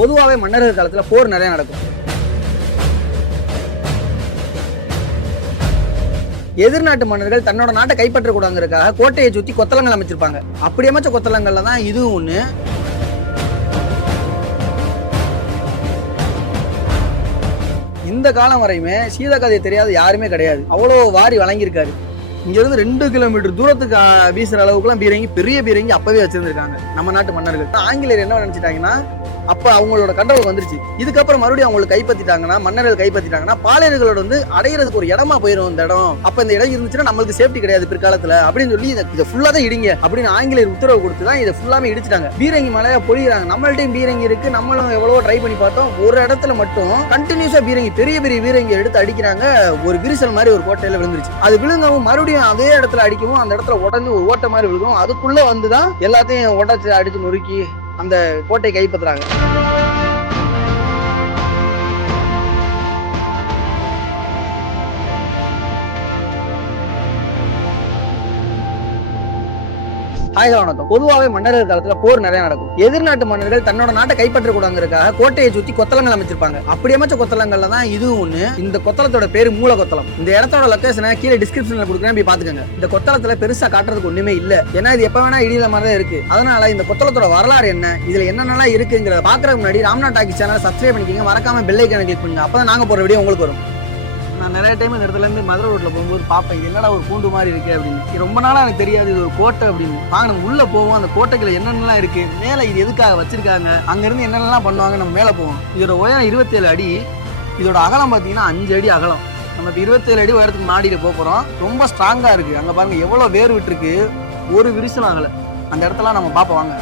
பொதுவாகவே மன்னர்கள் காலத்தில் போர் நிறைய நடக்கும். எதிர்நாட்டு மன்னர்கள் தன்னோட நாட்டை கைப்பற்றக்கூடாதுங்கிறதுக்காக கோட்டையை சுற்றி கொத்தளங்கள் அமைச்சிருப்பாங்க. அப்படி அமைச்ச கொத்தளங்கள்ல தான் இதுவும் ஒன்று. இந்த காலம் வரையுமே சீதா கதையை தெரியாத யாருமே கிடையாது. அவ்வளோ வாரி வழங்கியிருக்காரு. இங்கிருந்து 2 கிலோமீட்டர் தூரத்துக்கு வீசுற அளவுக்குலாம் பீரங்கி, பெரிய பீரங்கி அப்பவே வச்சிருந்திருக்காங்க நம்ம நாட்டு மன்னர்கள். ஆங்கிலேயர் என்ன நினைச்சிட்டாங்கன்னா, அப்ப அவங்களோட கண்ட்ரோல் வந்துருச்சு. இதுக்கப்புறம் மறுபடியும் அவங்களுக்கு கைப்பற்றிட்டாங்கன்னா, மன்னர்கள் கைப்பற்றிட்டாங்கன்னா, பாளையர்களோட வந்து அடையிறதுக்கு ஒரு இடமா போயிடும் இந்த இடம். அப்ப இந்த இடம் இருந்துச்சுன்னா நம்மளுக்கு சேஃப்டி கிடையாது பிற்காலத்துல அப்படின்னு சொல்லி இதை ஃபுல்லா தான் இடிங்க அப்படின்னு ஆங்கிலேயர் உத்தரவு கொடுத்து தான் இதை ஃபுல்லாமே இடிச்சிட்டாங்க. பீரங்கி மலையா பொழிகிறாங்க. நம்மள்டையும் பீரங்கி இருக்கு, நம்மளும் எவ்வளவோ ட்ரை பண்ணி பார்த்தோம். ஒரு இடத்துல மட்டும் கண்டினியூஸா பீரங்கி, பெரிய பெரிய பீரங்கி எடுத்து அடிக்கிறாங்க. ஒரு விரிசல் மாதிரி ஒரு கோட்டையில விழுந்துருச்சு. அது விழுங்கவும் மறுபடியும் அதே இடத்துல அடிக்கவும் அந்த இடத்துல உடஞ்சு ஒரு ஓட்ட மாதிரி விழுகும். அதுக்குள்ள வந்துதான் எல்லாத்தையும் உடச்சு அடிச்சு நொறுக்கி அந்த கோட்டை கைப்பற்றுறாங்க. வணக்கம். பொதுவாகவே மன்னர்கள் காலத்துல போர் நிறைய நடக்கும். எதிர்நாட்டு மன்னர்கள் தன்னோட நாட்டை கைப்பற்றக்கூடாதுங்கிறதுக்காக கோட்டையை சுற்றி கொத்தளங்கள் அமைச்சிருப்பாங்க. அப்படி அமைச்ச கொத்தளங்கள்ல தான் இதுவும் ஒண்ணு. இந்த கொத்தளத்தோட பேரு மூல கொத்தளம். இந்த இடத்தோட லொகேஷனை கீழே டிஸ்கிரிப்ஷன்ல கொடுக்குறேன், போய் பாத்துக்கங்க. இந்த கொத்தளத்துல பெருசா காட்டுறதுக்கு ஒண்ணுமே இல்ல. ஏன்னா இது எப்ப வேணா இடியில மாதிரி தான் இருக்கு. அதனால இந்த கொத்தளத்தோட வரலாறு என்ன, இதுல என்னென்னலாம் இருக்குங்கிறத பாக்குறதுக்கு முன்னாடி ராம்நாத் டாக்கீஸ் சேனலை சப்ஸ்கிரைப் பண்ணிக்கங்க. மறக்காம பெல் ஐகானை கிளிக் பண்ணுங்க. அப்பதான் நாங்க போற வீடியோ உங்களுக்கு வரும். நான் நிறைய டைம் இந்த இடத்துல இருந்து மதுரை ரோட்ல போகும்போது பார்ப்பேன், இது என்னடா ஒரு கூண்டு மாதிரி இருக்கு அப்படின்னு. ரொம்ப நாளா எனக்கு தெரியாது இது ஒரு கோட்டை அப்படின்னு. வாங்க நம்ம உள்ள போவோம். அந்த கோட்டைக்குள்ள என்னென்னலாம் இருக்கு, மேல இது எதுக்காக வச்சிருக்காங்க, அங்க இருந்து என்னென்னலாம் பண்ணுவாங்க, நம்ம மேல போவோம். இதோட உயரம் 27 அடி. இதோட அகலம் பாத்தீங்கன்னா 5 அடி அகலம். நம்ம 27 அடி உயரத்துக்கு மாடியில போறோம். ரொம்ப ஸ்ட்ராங்கா இருக்கு. அங்க பாருங்க எவ்வளவு வேர் விட்டு இருக்கு, ஒரு விரிசல் ஆகல. அந்த இடத்துல நம்ம பார்ப்போம் வாங்க.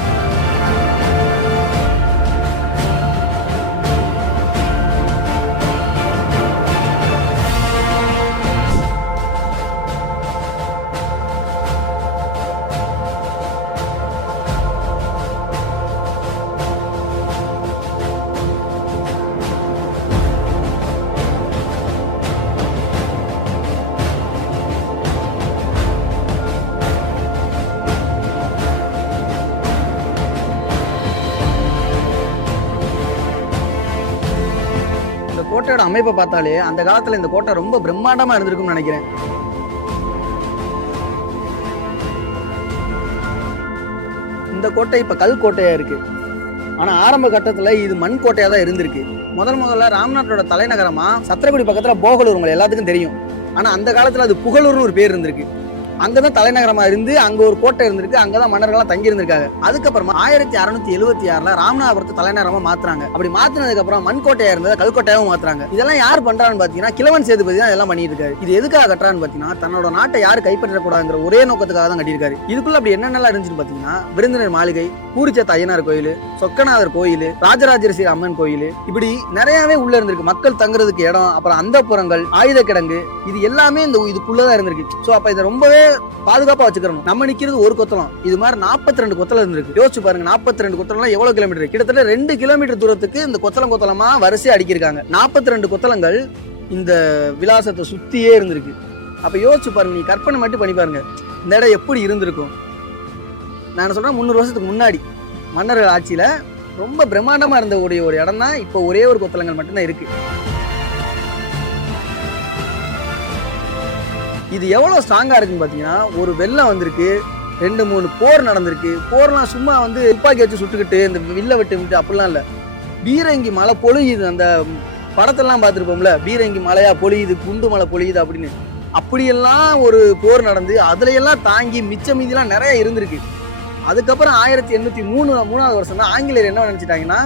கோட்டையோட அமைப்பை பார்த்தாலே அந்த காலத்துல இந்த கோட்டை ரொம்ப பிரம்மாண்டமா இருந்திருக்கும்னு நினைக்கிறேன். இந்த கோட்டை இப்ப கல் கோட்டையா இருக்கு. ஆனா ஆரம்ப கட்டத்துல இது மண் கோட்டையா தான் இருந்திருக்கு. முதல்ல ராம்நாத்தோட தலைநகரமா சத்திரகுடி பக்கத்துல போகலூர் உங்களை எல்லாத்துக்கும் தெரியும். ஆனா அந்த காலத்துல அது புகழூர்னு ஒரு பேர் இருந்திருக்கு. அங்கதான் தலைநகரமா இருந்து அங்க ஒரு கோட்டை இருந்திருக்கு. அங்கதான் மன்னர்கள்லாம் தங்கி இருந்திருக்காங்க. அதுக்கப்புறமா 1676 ராமநாதபுரத்தை தலைநகரமா மாத்துறாங்க. அப்படி மாத்தினதுக்கு அப்புறம் மண் கோட்டையா இருந்ததை கல்கோட்டையாவும் மாத்துறாங்க. இதெல்லாம் யார் பண்றான்னு பாத்தீங்கன்னா கிழவன் சேதுபதி தான் இதெல்லாம் பண்ணிட்டு இருக்காரு. இது எதுக்காக கட்டுறான்னு பாத்தீங்கன்னா தன்னோட நாட்டை யாரு கைப்பற்றக்கூடாதுங்கிற ஒரே நோக்கத்துக்காக தான் கட்டியிருக்காரு. இதுக்குள்ள அப்படி என்னென்னலாம் இருந்துச்சுன்னு பாத்தீங்கன்னா விருந்தினர் மாளிகை, பூரிச்சத்த ஐயனார் கோயில், சொக்கநாதர் கோயில், ராஜராஜேஸ்வரி அம்மன் கோயில், இப்படி நிறையவே உள்ள இருந்திருக்கு. மக்கள் தங்குறதுக்கு இடம், அப்புறம் அந்தப்புறங்கள், ஆயுத கிடங்கு, இது எல்லாமே இந்த இதுக்குள்ளதான் இருந்திருக்கு. சோ அப்ப இதை ரொம்பவே பாதுகாப்பா வச்சுக்கணும். நம்ம நிக்கிறது ஒரு கொத்தளம், இது மாதிரி 42 கொத்தளம் இருந்திருக்கு. யோசிச்சு பாருங்க, 42 கொத்தளம் எவ்வளவு கிலோமீட்டர், கிட்டத்தட்ட 2 கிலோமீட்டர் தூரத்துக்கு இந்த கொத்தளமா வரிசையா அடிக்கிருக்காங்க. 42 கொத்தளங்கள் இந்த விலாசத்தை சுத்தியே இருந்திருக்கு. அப்ப யோசிச்சு பாருங்க, நீ கற்பனை மட்டும் பண்ணி பாருங்க இந்த இடம் எப்படி இருந்திருக்கும். நான் சொல்றேன் 300 வருஷத்துக்கு முன்னாடி மன்னர்கள் ஆட்சியில ரொம்ப பிரம்மாண்டமா இருந்த ஒரு இடம் தான் இப்ப ஒரே ஒரு கொத்தளங்கள் மட்டும்தான் இருக்கு. இது எவ்வளவு ஸ்ட்ராங்கா இருக்குன்னு பாத்தீங்கன்னா, ஒரு வெள்ளம் வந்திருக்கு, 2-3 போர் நடந்திருக்கு. போர்லாம் சும்மா வந்து துப்பாக்கி வச்சு சுட்டுக்கிட்டு இந்த வில்ல விட்டு அப்படிலாம் இல்ல. பீரங்கி மழை பொழியுது. அந்த படத்தெல்லாம் பார்த்துருப்போம்ல, பீரங்கி மழையா பொழியுது, குண்டு மழை பொழியுது அப்படின்னு. அப்படியெல்லாம் ஒரு போர் நடந்து அதுல எல்லாம் தாங்கி மிச்ச மீதிலாம் நிறைய இருந்திருக்கு. அதுக்கப்புறம் 1803 வருஷம் தான் ஆங்கிலேயர் என்ன நினைச்சிட்டாங்கன்னா,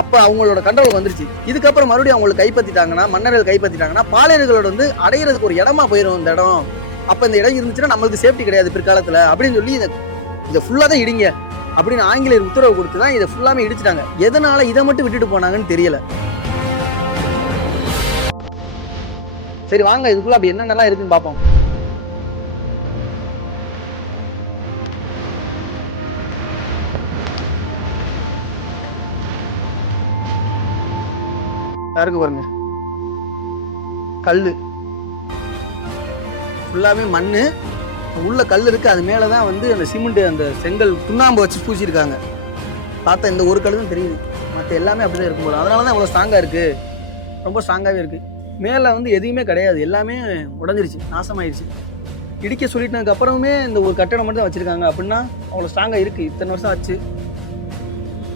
அப்ப அவங்களோட கண்ட்ரோல் வந்துருச்சு. இதுக்கப்புறம் மறுபடியும் அவங்களுக்கு கைப்பற்றிட்டாங்கன்னா, மன்னர்கள் கைப்பற்றிட்டாங்கன்னா, பாளையர்களோட வந்து அடையிறதுக்கு ஒரு இடமா போயிடும் இந்த இடம். அப்ப இந்த இடம் இருந்துச்சுன்னா நம்மளுக்கு சேஃப்டி கிடையாது பிற்காலத்துல அப்படின்னு சொல்லி இதை ஃபுல்லா தான் இடிங்க அப்படின்னு ஆங்கிலேயர் உத்தரவு கொடுத்து தான் இதை ஃபுல்லாமே இடிச்சிட்டாங்க. எதனால இதை மட்டும் விட்டுட்டு போனாங்கன்னு தெரியல. சரி வாங்க, இதுக்குள்ள அப்படி என்னென்னலாம் இருக்குன்னு பார்ப்போம். இருக்கு பாருங்க, கல்லு ஃபுல்லாவே மண்ணு, உள்ள கல் இருக்கு. அது மேலதான் வந்து அந்த சிமெண்ட், அந்த செங்கல் சுண்ணாம்பு வச்சு பூசிருக்காங்க. பார்த்தா இந்த ஒரு கல் தான் தெரியுது, மற்ற மற்ற எல்லாமே அப்படிதான் இருக்கும் போது. அதனால தான் இவ்வளோ ஸ்ட்ராங்காக இருக்குது, ரொம்ப ஸ்ட்ராங்காகவே இருக்குது. மேலே வந்து எதுவுமே கிடையாது, எல்லாமே உடஞ்சிருச்சு, நாசமாயிருச்சு. இடிக்க சொல்லிட்டதுக்கு அப்புறமே இந்த ஒரு கட்டடம் மட்டும் தான் வச்சுருக்காங்க அப்படின்னா அவ்வளோ ஸ்ட்ராங்காக இருக்குது. இத்தனை வருஷம் ஆச்சு.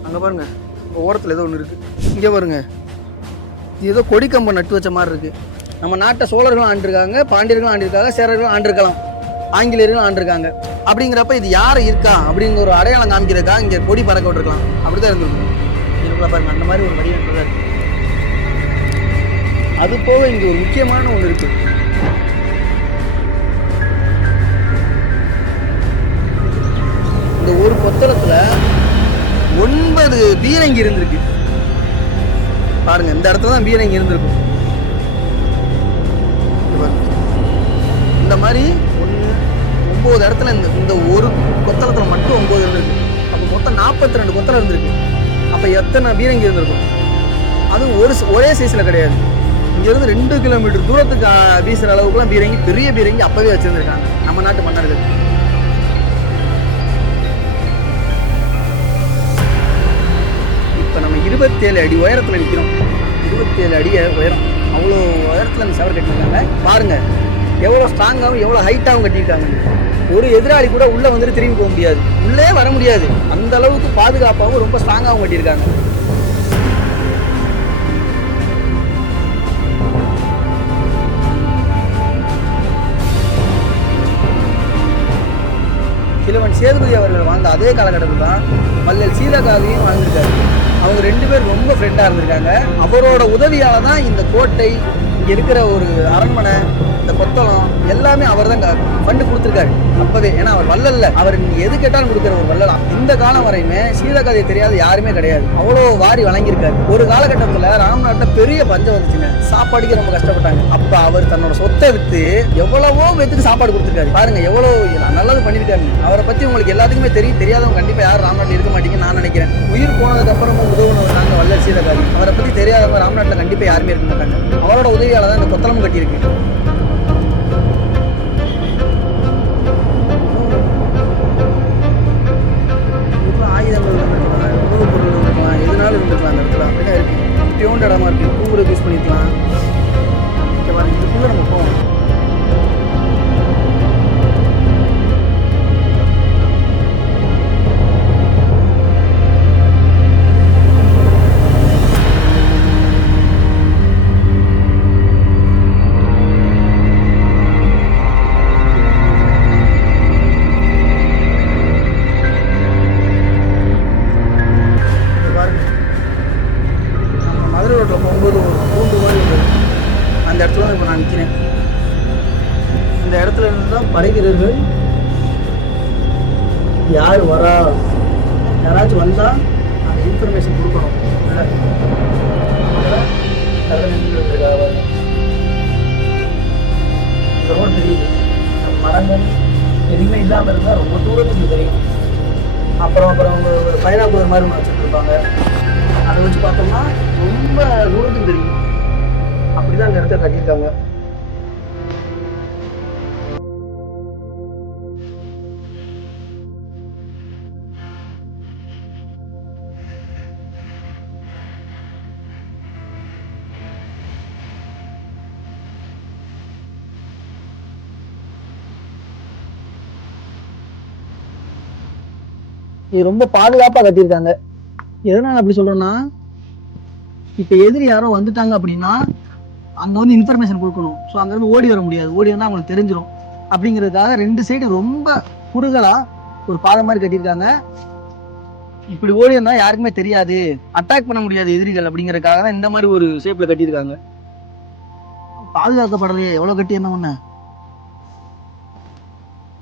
அங்கே பாருங்கள், ஓரத்தில் ஏதோ ஒன்று இருக்குது. இங்கே பாருங்க, இது ஏதோ கொடி கம்பம் நட்டு வச்ச மாதிரி இருக்குது. நம்ம நாட்டை சோழர்களும் ஆண்டிருக்காங்க, பாண்டியர்களும் ஆண்டிருக்காங்க, சேரர்களும் ஆண்டிருக்கலாம், ஆங்கிலேயர்களும் ஆண்டிருக்காங்க. அப்படிங்கிறப்ப இது யார் இருக்கா அப்படிங்கிற ஒரு அடையாளம் காமிக்கிறதுக்கா இங்கே கொடி பறக்க விட்டுருக்கலாம். அப்படி தான் இருந்திருக்கும். இதுக்குள்ள பாருங்க, அந்த மாதிரி ஒரு வடிவமைப்பு தான் இருக்குது. அது போக இங்கே ஒரு முக்கியமான ஒன்று இருக்குது. இந்த ஒரு கொத்தளத்தில் 9 பீரங்கி இருந்திருக்கு. பாருங்க, இந்த இடத்துல தான் பீரங்கி இருந்திருக்கும். இந்த மாதிரி 9 இடத்துல இந்த ஒரு கொத்தளத்தில் மட்டும் 9 இருந்திருக்கு. அப்போ மொத்தம் 42 கொத்தளம் இருந்திருக்கு. அப்போ எத்தனை பீரங்கி இருந்திருக்கும்? அதுவும் ஒரே சைஸில் கிடையாது. இங்கேருந்து 2 கிலோமீட்டர் தூரத்துக்கு வீசுகிற அளவுக்குலாம் பீரங்கி, பெரிய பீரங்கி அப்போவே வச்சுருந்துருக்காங்க நம்ம நாட்டு மன்னர்கள். இப்போ நம்ம 27 அடி உயரத்தில் நிற்கிறோம். 27 அடி உயரம், அவ்வளோ உயரத்தில் அந்த சவர் கட்டியிருக்காங்க. பாருங்க எவ்வளோ ஸ்ட்ராங்காகவும் எவ்வளோ ஹைட்டாகவும் கட்டியிருக்காங்க. ஒரு எதிராளி கூட உள்ளே வந்துட்டு திரும்பி போக முடியாது, உள்ளே வர முடியாது. அந்த அளவுக்கு பாதுகாப்பாகவும் ரொம்ப ஸ்ட்ராங்காகவும் கட்டியிருக்காங்க. கிழவன் சேதுபதி அவர்கள் வாழ்ந்த அதே காலகட்டத்தில் தான் வள்ளல் சீதகாதியும் வாழ்ந்திருக்காரு. அவங்க 2 பேர் ரொம்ப ஃப்ரெண்டாக இருந்திருக்காங்க. அவரோட உதவியால் தான் இந்த கோட்டை, இங்கே இருக்கிற ஒரு அரண்மனை, இந்த கொத்தளம் எல்லாமே அவர் தான் ஃபண்டு கொடுத்துருக்காரு அப்பவே. ஏன்னா அவர் வள்ளல்ல, அவர் எது கேட்டாலும் கொடுக்குற ஒரு வள்ளலாம். இந்த காலம் வரையுமே சீதகாதியை தெரியாத யாருமே கிடையாது. அவ்வளோ வாரி வழங்கியிருக்காரு. ஒரு காலகட்டத்தில் ராம்நாட்டில் பெரிய பஞ்சம் வந்துச்சுங்க, சாப்பாடுக்கு ரொம்ப கஷ்டப்பட்டாங்க. அப்போ அவர் தன்னோட சொத்தை விற்று எவ்வளவோ பேத்துக்கு சாப்பாடு கொடுத்துருக்காரு. பாருங்க எவ்வளோ நல்லது பண்ணியிருக்காரு. அவரை பற்றி உங்களுக்கு எல்லாத்துக்குமே தெரியும். தெரியாதவங்க கண்டிப்பாக யாரும் ராம்நாட்டில் இருக்க மாட்டீங்கன்னு நான் நினைக்கிறேன். உயிர் போனதுக்கு அப்புறமும் உதவுனவர் நாங்கள் வள்ளல் சீதகாதி. அவரை பற்றி தெரியாதவங்க ராம்நாட்டில் கண்டிப்பாக யாருமே இருக்க மாட்டாங்க. அவரோட உதவியால் தான் இந்த கொத்தளம் கட்டியிருக்கு. ஆயுதங்கள் இருந்திருக்கலாம், உணவுப் பொருள் இருந்திருக்கலாம், எதுனாலும் இருந்திருக்கலாம். அந்த இடத்துல அப்படிதான் இருக்கு. டியோண்ட இடமா இருக்கு, தூங்குறது யூஸ் பண்ணிக்கலாம். ஓகேவா, இதுக்குள்ள நம்ம போவோம். அந்த இடத்துல இப்போ நான் நிற்கிறேன். இந்த இடத்துல இருந்து தான் படைவீரர்கள் யார் வரா, யாராச்சும் வந்தால் அந்த இன்ஃபர்மேஷன் கொடுக்கணும். இந்த ரோடு தெரியுது, மரங்கள் எதுவுமே இல்லாமல் இருந்தால் ரொம்ப தூரத்துக்கு தெரியும். அப்புறம் அவங்க பைனாகுலர் மாதிரி ஒன்று வச்சுட்டு இருப்பாங்க. அதை வச்சு பார்த்தோம்னா ரொம்ப தூரத்துக்கு தெரியும். அப்படிதான் அந்த இடத்த கட்டியிருக்காங்க. இது ரொம்ப பாதுகாப்பா கட்டியிருக்காங்க. எதனால அப்படி சொல்றேன்னா, இப்ப எதிரி யாரோ வந்துட்டாங்க அப்படின்னா அங்க வந்து இன்ஃபர்மேஷன் கொடுக்கணும். ஸோ அங்கிருந்து ஓடி வர முடியாது, ஓடி வந்தால் அவங்களுக்கு தெரிஞ்சிடும். அப்படிங்கிறதுக்காக 2 சைடு ரொம்ப குறுகலா ஒரு பாதை மாதிரி கட்டியிருக்காங்க. இப்படி ஓடி வந்தால் யாருக்குமே தெரியாது, அட்டாக் பண்ண முடியாது எதிரிகள். அப்படிங்கிறதுக்காக தான் இந்த மாதிரி ஒரு ஷேப்ல கட்டியிருக்காங்க. பாதுகாக்கப்படலையே, எவ்வளோ கட்டி என்ன பண்ண,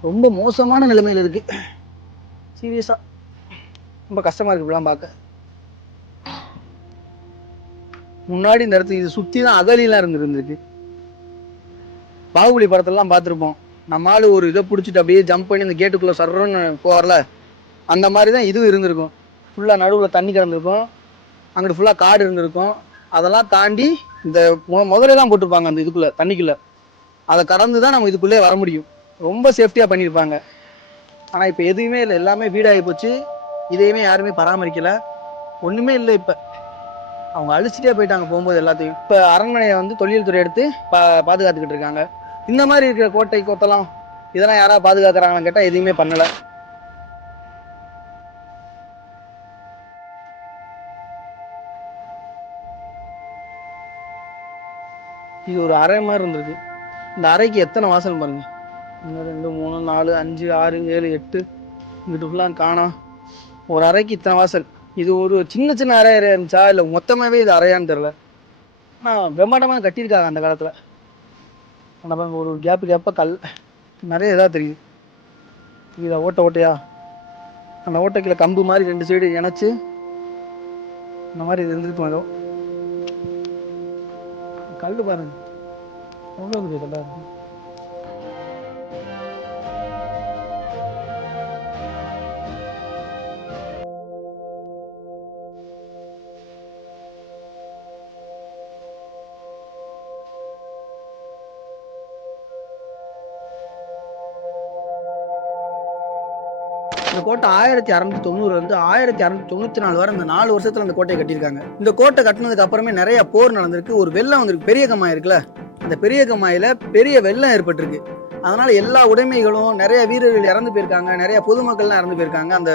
ரொம்ப மோசமான நிலைமையில் இருக்கு. சீரியஸா ரொம்ப கஷ்டமா இருக்கு இப்படிலாம் பார்க்க. முன்னாடி இந்த இடத்துல இது சுற்றி தான் அகலிலாம் இருந்துருக்கு. பாகுபலி படத்தெல்லாம் பார்த்துருப்போம், நம்மளால ஒரு இதை பிடிச்சிட்டு அப்படியே ஜம்ப் பண்ணி இந்த கேட்டுக்குள்ளே சர்றோன்னு போகிறல, அந்த மாதிரி தான் இதுவும் இருந்திருக்கும். ஃபுல்லாக நடுவில் தண்ணி கிடந்திருக்கும், அங்கிட்டு ஃபுல்லாக காடு இருந்திருக்கும். அதெல்லாம் தாண்டி இந்த முதலையெல்லாம் போட்டிருப்பாங்க அந்த இதுக்குள்ளே, தண்ணிக்குள்ளே. அதை கடந்து தான் நம்ம இதுக்குள்ளே வர முடியும். ரொம்ப சேஃப்டியாக பண்ணியிருப்பாங்க. ஆனால் இப்போ எதுவுமே இல்லை, எல்லாமே வீடாகி போச்சு. இதையுமே யாருமே பராமரிக்கலை, ஒன்றுமே இல்லை இப்போ. அவங்க அழிச்சிட்டே போயிட்டாங்க போகும்போது எல்லாத்தையும். இப்போ அரண்மனையை வந்து தொழில் துறை எடுத்து பாதுகாத்துக்கிட்டு இருக்காங்க. இந்த மாதிரி இருக்கிற கோட்டை கொத்தலாம் இதெல்லாம் யாராவது பாதுகாக்கிறாங்கன்னு கேட்டால் எதுவுமே பண்ணலை. இது ஒரு அறை மாதிரி இருந்திருக்கு. இந்த அறைக்கு எத்தனை வாசல் பாருங்க. 1 2 3 4 5 6 7 8 இங்கிட்டு ஃபுல்லாக காணோம். ஒரு அறைக்கு இத்தனை வாசல். இது ஒரு சின்ன சின்ன அறையா இருந்துச்சா இல்லை மொத்தமாகவே இது அறையான்னு தெரில. ஆனால் பிரம்மாண்டமாக கட்டியிருக்காங்க அந்த காலத்தில். ஆனால் ஒரு கேப்பாக கல் நிறைய இதாக தெரியுது. இதை ஓட்டையா அந்த ஓட்டைக்கில் கம்பு மாதிரி 2 சைடு இணைச்சி இந்த மாதிரி இது இருந்துருக்கும். ஏதோ கல் பாருங்க எவ்வளோ இதெல்லாம் இருக்கு. இந்த கோட்டை 1690 இருந்து 1694 வரை இந்த 4 வருஷத்துல இந்த கோட்டையை கட்டியிருக்காங்க. இந்த கோட்டை கட்டினதுக்கு அப்புறமே நிறைய போர் நடந்திருக்கு. ஒரு வெள்ளம் வந்திருக்கு. பெரிய கம்மாய் இருக்குல்ல, அந்த பெரிய கம்மாயில பெரிய வெள்ளம் ஏற்பட்டிருக்கு. அதனால எல்லா உடைமைகளும் நிறைய வீரர்கள் இறந்து போயிருக்காங்க, நிறைய பொதுமக்கள்லாம் இறந்து போயிருக்காங்க அந்த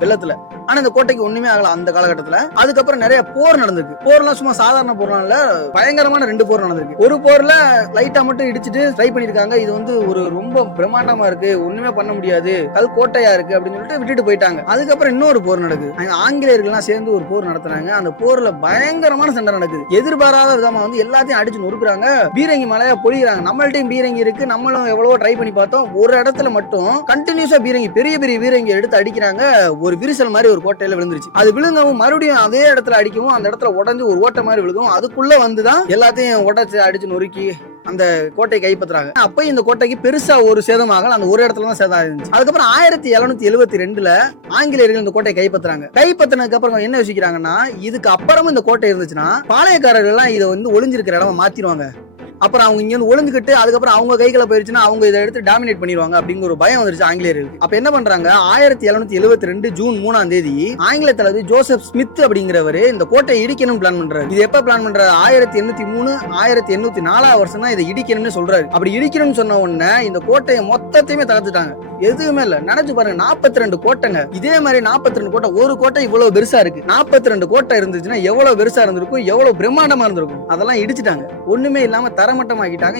வெள்ளத்துல. ஆனா இந்த கோட்டைக்கு ஒண்ணுமே ஆகல அந்த காலகட்டத்துல. அதுக்கப்புறம் நிறைய போர் நடந்திருக்கு. போர்லாம் சும்மா சாதாரண போர்லாம் இல்ல, பயங்கரமான 2 போர் நடந்திருக்கு. ஒரு போர்ல லைட்டா மட்டும் இடிச்சிட்டு ட்ரை பண்ணிருக்காங்க. இது வந்து ஒரு ரொம்ப பிரம்மாண்டமா இருக்கு, ஒண்ணுமே பண்ண முடியாது, கல் கோட்டையா இருக்கு அப்படின்னு சொல்லிட்டு விட்டுட்டு போயிட்டாங்க. அதுக்கப்புறம் இன்னொரு போர் நடக்குது. ஆங்கிலேயர்கள்லாம் சேர்ந்து ஒரு போர் நடத்துறாங்க. அந்த போர்ல பயங்கரமான சண்டை நடக்குது. எதிர்பாராத விதமா வந்து எல்லாத்தையும் அடிச்சு நொறுக்குறாங்க. பீரங்கி மலையா பொழிகிறாங்க. நம்மள்ட்டையும் பீரங்கி இருக்கு, நம்மளும் எவ்வளவோ ட்ரை பண்ணி பார்த்தோம். ஒரு இடத்துல மட்டும் கண்டினியூஸா பீரங்கி, பெரிய பெரிய பீரங்கி எடுத்து அடிக்கிறாங்க. ஒரு விரிசல் மாதிரி ஒரு கோட்டையில விழுந்துருச்சு. அது விழுங்கவும் மறுபடியும் அதே இடத்துல அடிக்கவும் அந்த இடத்துல உடஞ்சு ஒரு ஓட்டை மாதிரி விழுகும். அதுக்குள்ள வந்துதான் எல்லாத்தையும் உடைச்சு அடிச்சு நொறுக்கி அந்த கோட்டை கைப்பற்றுறாங்க. அப்ப இந்த கோட்டைக்கு பெருசா ஒரு சேதமாக அந்த ஒரு இடத்துல தான் சேதம் இருந்துச்சு. அதுக்கப்புறம் 1772 ஆங்கிலேயர்கள் இந்த கோட்டையை கைப்பற்றுறாங்க. கைப்பற்றினதுக்கு அப்புறம் என்ன யோசிக்கிறாங்கன்னா, இதுக்கு அப்புறமும் இந்த கோட்டை இருந்துச்சுன்னா பாளையக்காரர்கள் எல்லாம் இதை வந்து ஒளிஞ்சிருக்கிற இடமா மாத்திடுவாங்க. அப்புறம் அவங்க இங்க வந்து ஒளிஞ்சுக்கிட்டு அதுக்கப்புறம் அவங்க கைகளை போயிருச்சுன்னா அவங்க இதை எடுத்து டாமினேட் பண்ணிடுவாங்க அப்படிங்கிற ஒரு பயம் வந்துருச்சு ஆங்கிலேயர்களுக்கு. அப்ப என்ன பண்றாங்க, 1772 ஜூன் 3ஆம் தேதி ஆங்கில தளபதி ஜோசப் ஸ்மித் அப்படிங்கிறவரு இந்த கோட்டையை இடிக்கணும்னு பிளான் பண்றாரு. இது எப்ப பிளான் பண்றாரு, 1803 1804 வருஷம் தான் இதை இடிக்கணும்னு சொல்றாரு. அப்படி இடிக்கணும்னு சொன்ன உடனே இந்த கோட்டையை மொத்தத்தையுமே தகர்த்துட்டாங்க. எதுவுமே இல்ல. நினைச்சு பாருங்க, 42 கோட்டைங்க. இதே மாதிரி 42 கோட்டை. ஒரு கோட்டை இவ்வளவு பெருசா இருக்கு. 42 கோட்டை இருந்துச்சுன்னா எவ்வளவு பெருசா இருந்திருக்கும், எவ்வளவு பிரம்மாண்டமா இருந்திருக்கும். அதெல்லாம் இடிச்சுட்டாங்க. ஒண்ணுமே இல்லாம தரமட்டமாக்கிட்டாங்க.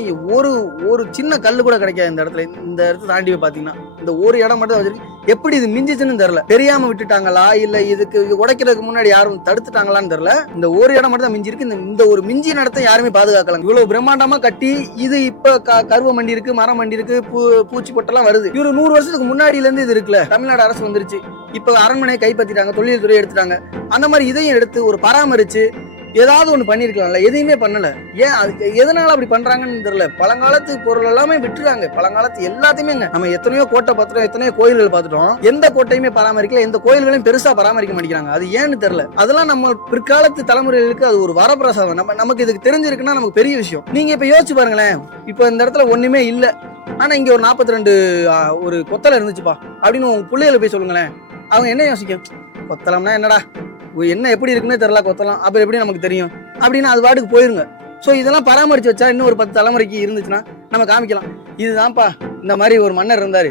ஒரு சின்ன கல்லு கூட கிடைக்காது இந்த இடத்துல. இந்த இடத்துல தாண்டி பாத்தீங்கன்னா இந்த ஒரு இடம் மட்டும் வச்சிருக்கு. எப்படி இது மிஞ்சிச்சுன்னு தெரியல. தெரியாம விட்டுட்டாங்களா இல்ல இதுக்கு உடைக்கிறதுக்கு முன்னாடி யாரும் தடுத்துட்டாங்களான்னு தெரியல. இந்த ஒரு இடம் மட்டும் தான் மிஞ்சி இருக்கு. இந்த ஒரு மிஞ்சி நடத்த யாருமே பாதுகாக்கலாம். இவ்வளவு பிரம்மாண்டமா கட்டி இது இப்ப கருவ மண்டி இருக்கு, மரம் மண்டி இருக்கு, பூச்சி பொட்டெல்லாம் வருது. இவரு 100 வருஷத்துக்கு முன்னாடில இருந்து இது இருக்குல்ல. தமிழ்நாடு அரசு வந்துருச்சு. இப்ப அரண்மனையை கைப்பற்றிட்டாங்க, தொழில் துறை எடுத்துட்டாங்க. அந்த மாதிரி இதையும் எடுத்து ஒரு பராமரிச்சு ஏதாவது ஒண்ணு பண்ணிருக்கலாம்ல. எதையுமே பண்ணல. ஏன் எதனால அப்படி பண்றாங்கன்னு தெரியல. பழங்காலத்து பொருள் எல்லாமே விட்டுறாங்க. பழங்காலத்து எல்லாத்தையுமே நம்ம எத்தனையோ கோட்டை பார்த்துட்டோம், எத்தனையோ கோயில்கள் பார்த்துட்டோம். எந்த கோட்டையுமே பராமரிக்கல, எந்த கோயில்களையும் பெருசா பராமரிக்க மாட்டேங்கிறாங்க. அது ஏன்னு தெரியல. அதெல்லாம் நம்ம பிற்காலத்து தலைமுறைகளுக்கு அது ஒரு வரப்பிரசாதம். நமக்கு இதுக்கு தெரிஞ்சிருக்குன்னா நமக்கு பெரிய விஷயம். நீங்க இப்ப யோசிச்சு பாருங்களேன். இப்ப இந்த இடத்துல ஒண்ணுமே இல்ல, ஆனா இங்க ஒரு 42 ஒரு கொத்தலை இருந்துச்சுப்பா அப்படின்னு உங்க பிள்ளைகளை போய் சொல்லுங்களேன். அவங்க என்ன யோசிக்க, கொத்தலம்னா என்னடா, என்ன எப்படி இருக்குன்னே தெரியல, கொத்தலாம் அப்புறம் எப்படி நமக்கு தெரியும் அப்படின்னு அது பாட்டுக்கு போயிருங்க. ஸோ இதெல்லாம் பராமரிச்சு வச்சா இன்னும் ஒரு 10 தலைமுறைக்கு இருந்துச்சுன்னா நம்ம காமிக்கலாம். இதுதான்ப்பா இந்த மாதிரி ஒரு மன்னர் இருந்தாரு,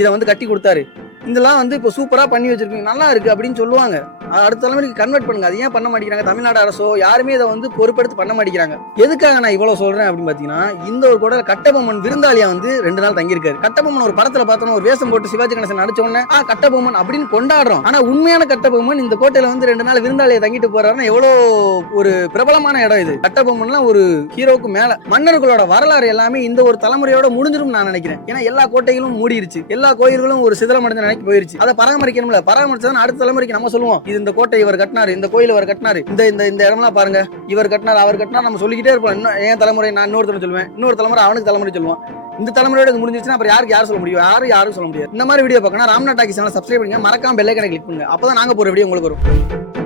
இதை வந்து கட்டி கொடுத்தாரு, இதெல்லாம் வந்து இப்போ சூப்பரா பண்ணி வச்சிருக்கீங்க, நல்லா இருக்கு அப்படின்னு சொல்லுவாங்க. அடுத்த தலைமுறைக்கு கன்வெர்ட் பண்ணுங்க. அது ஏன் பண்ண மாட்டேங்கிறாங்க தமிழ்நாடு அரசோ யாருமே இதை வந்து பொறுப்பெடுத்து பண்ண மாட்டேங்கிறாங்க. எதுக்காக நான் இவ்வளவு சொல்றேன் அப்படின்னு பாத்தீங்கன்னா, இந்த ஒரு கூட கட்டபொம்மன் விருந்தாளியா வந்து 2 நாள் தங்கியிருக்காரு. கட்டபொம்மன் ஒரு படத்துல பார்த்தோம், ஒரு வேஷம் போட்டு சிவாஜி கணேசன் நடிச்ச உடனே கட்டபொம்மன் அப்படின்னு கொண்டாடுறோம். ஆனா உண்மையான கட்டபொம்மன் இந்த கோட்டையில வந்து 2 நாள் விருந்தாளியை தங்கிட்டு போறாருன்னா எவ்வளவு ஒரு பிரபலமான இடம் இது. கட்டபொம்மன்லாம் ஒரு ஹீரோக்கு மேல. மன்னர்களோட வரலாறு எல்லாமே இந்த ஒரு தலைமுறையோட முடிஞ்சிடும் நான் நினைக்கிறேன். ஏன்னா எல்லா கோட்டைகளும் மூடிருச்சு, எல்லா கோயில்களும் ஒரு சிதலமடைந்த நிலைக்கு போயிருச்சு. அதை பராமரிக்கணும்ல. பராமரிச்சதான் அடுத்த தலைமுறைக்கு நம்ம சொல்லுவோம், இந்த கோட்டை இவர் கட்டினாரு, இந்த கோயில் இவர் கட்டினாரு, இந்த இடம்லாம் பாருங்க இவர் கட்டினார், அவர் கட்டினார், நம்ம சொல்லிக்கிட்டே இருப்போம். இன்னும் என் தலைமுறை நான் இன்னொருத்தர் சொல்லுவேன், இன்னொரு தலைமுறை அவனுக்கு தலைமுறை சொல்லுவோம். இந்த தலைமுறையோட முடிஞ்சிச்சுன்னா அப்புறம் யாரும் சொல்ல முடியும், யாரும் சொல்ல முடியாது. இந்த மாதிரி வீடியோ பார்க்கணும் ராம்நாத் டாக்கீஸ் சேனலை சப்ஸ்கிரைப் பண்ணுங்க, மறக்காம பெல் ஐகானை கிளிக் பண்ணுங்க. அப்பதான் நாங்க போற வீடியோ உங்களுக்கு வரும்.